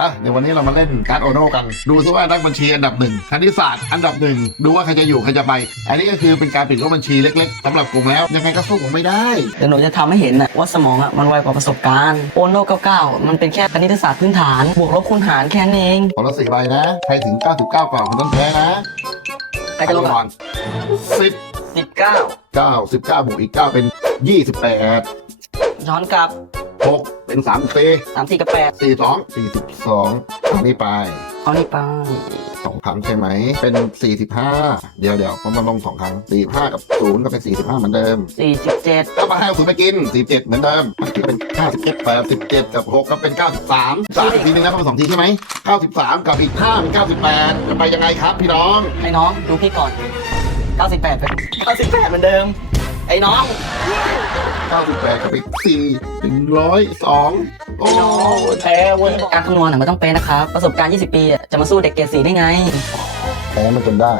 อะเดี๋ยววันนี้เรามาเล่นการ์ดโอโนกัน ดูซิว่านักบัญชีอันดับหนึ่งคณิตศาสตร์อันดับหนึ่งดูว่าใครจะอยู่ใครจะไป อันนี้ก็คือเป็นการปิดลบบัญชีเล็กๆสำหรับกลุ่มแล้ว ยังไงก็สู้ผมไม่ได้ เดี๋ยวหนูจะทำให้เห็นนะว่าสมองอะมันไวกว่าประสบการณ์โอโน99 มันเป็นแค่คณิตศาสตร์พื้นฐาน บวกลบคูณหารแค่นั้นเองคนละสี่ใบนะ ใครถึง 99ก่อนคนต้องแพ้นะใครจะลงก่ก่ออนนสิบ19 เก้าสิบเก้าบวกอีกเก้าเป็นยี่สิบแปดย้อนกลับ หกเป็นสามสี่3 4กับ8สี่สองสี่สิบสองอันนี้ไปเอานี่ไปสองครั้งใช่ไหม เป็นสี่สิบห้าเดี๋ยวเดี๋ยวผมมาลงสองครั้งสี่ห้ากับศูนย์ก็เป็นสี่สิบห้าเหมือนเดิม47ก็มาให้เอาศูนย์ไปกินสี่เจ็ดเหมือนเดิมมันก็เป็นเก้าสิบเจ็ดแปดสิบเจ็ดกับหกก็เป็นเก้าสิบสามสามอีกทีหนึงนะเพราะเป็นสองทีใช่ไหมเก้าสิบสามกับอีกห้าเป็นเก้าสิบแปดจะไปยังไงครับพี่น้องไอ้น้องดูพี่ก่อน98เป็น98เหมือนเดิมไอ้น้องเก้าสิบแปดกับอีกสี่หนึ่งร้อยสอง โอ้ไอ้น้องแพ้เว้ยการคำนวณน่ะไม่ต้องเป๊ะนะครับ ประสบการณ์ 20 ปีอะจะมาสู้เด็กเกรดสีได้ไง แพ้มันจนได้